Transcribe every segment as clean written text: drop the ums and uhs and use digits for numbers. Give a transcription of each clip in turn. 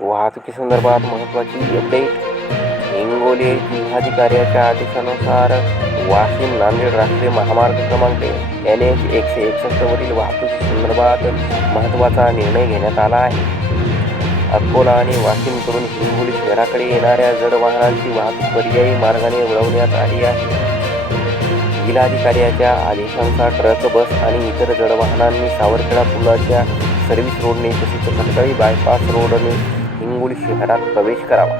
वाहतुकीसंदर्भात महत्त्वाची अपडेट. हिंगोली जिल्हाधिकाऱ्याच्या आदेशानुसार वाशिम नांदेड राष्ट्रीय महामार्ग क्रमांक NH 161 वरील वाहतुकीसंदर्भात महत्त्वाचा निर्णय घेण्यात आला आहे. अकोला आणि वाशिमकडून हिंगोली शहराकडे येणाऱ्या जड वाहनांची वाहतूक पर्यायी मार्गाने वळवण्यात आली आहे. जिल्हाधिकाऱ्याच्या आदेशानुसार ट्रक, बस आणि इतर जड वाहनांनी सावरखेडा पुलाच्या सर्व्हिस रोडने तसेच खटकळी बायपास रोडने हिंगोली शहरात प्रवेश करावा.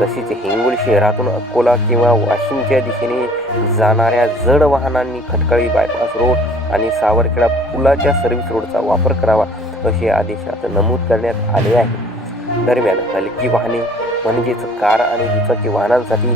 तसेच हिंगोली शहरातून अकोला किंवा वाशिमच्या दिशेने जाणाऱ्या जड वाहनांनी खटकळी बायपास रोड आणि सावरखेडा पुलाच्या सर्व्हिस रोडचा वापर करावा असे आदेशात नमूद करण्यात आले आहे. दरम्यान हलकी वाहने म्हणजेच कार आणि दुचाकी वाहनांसाठी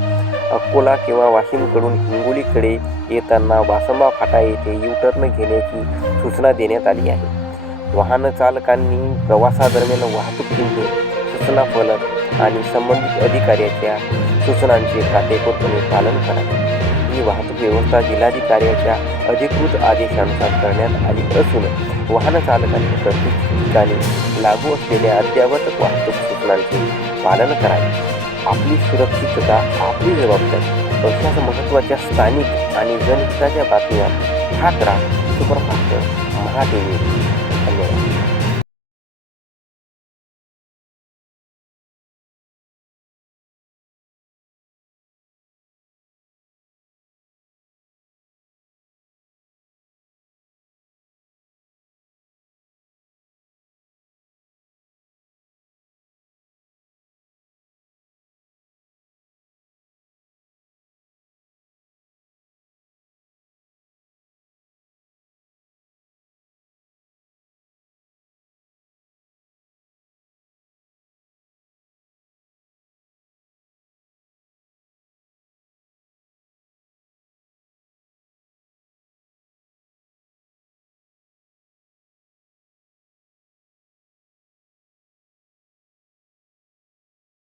अकोला किंवा वाशिमकडून हिंगोलीकडे येताना वासंबा फाटा येथे U-टर्न घेण्याची सूचना देण्यात आली आहे. वाहन चालकांनी प्रवासादरम्यान वाहतूक चिन्हे, सूचना फलक आणि संबंधित अधिकाऱ्याच्या सूचनांचे काटेकोरपणे पालन करावे. ही वाहतूक व्यवस्था जिल्हाधिकाऱ्याच्या अधिकृत आदेशानुसार करण्यात आली असून वाहन चालकांनी प्रत्येक ठिकाणी लागू असलेल्या अद्ययावत वाहतूक सूचनांचे पालन करावे. आपली सुरक्षितता आपली जबाबदारी. अशाच महत्त्वाच्या स्थानिक आणि जनहिताच्या बातम्या पाहत राहा सुपरफास्ट महा TV. धन्यवाद.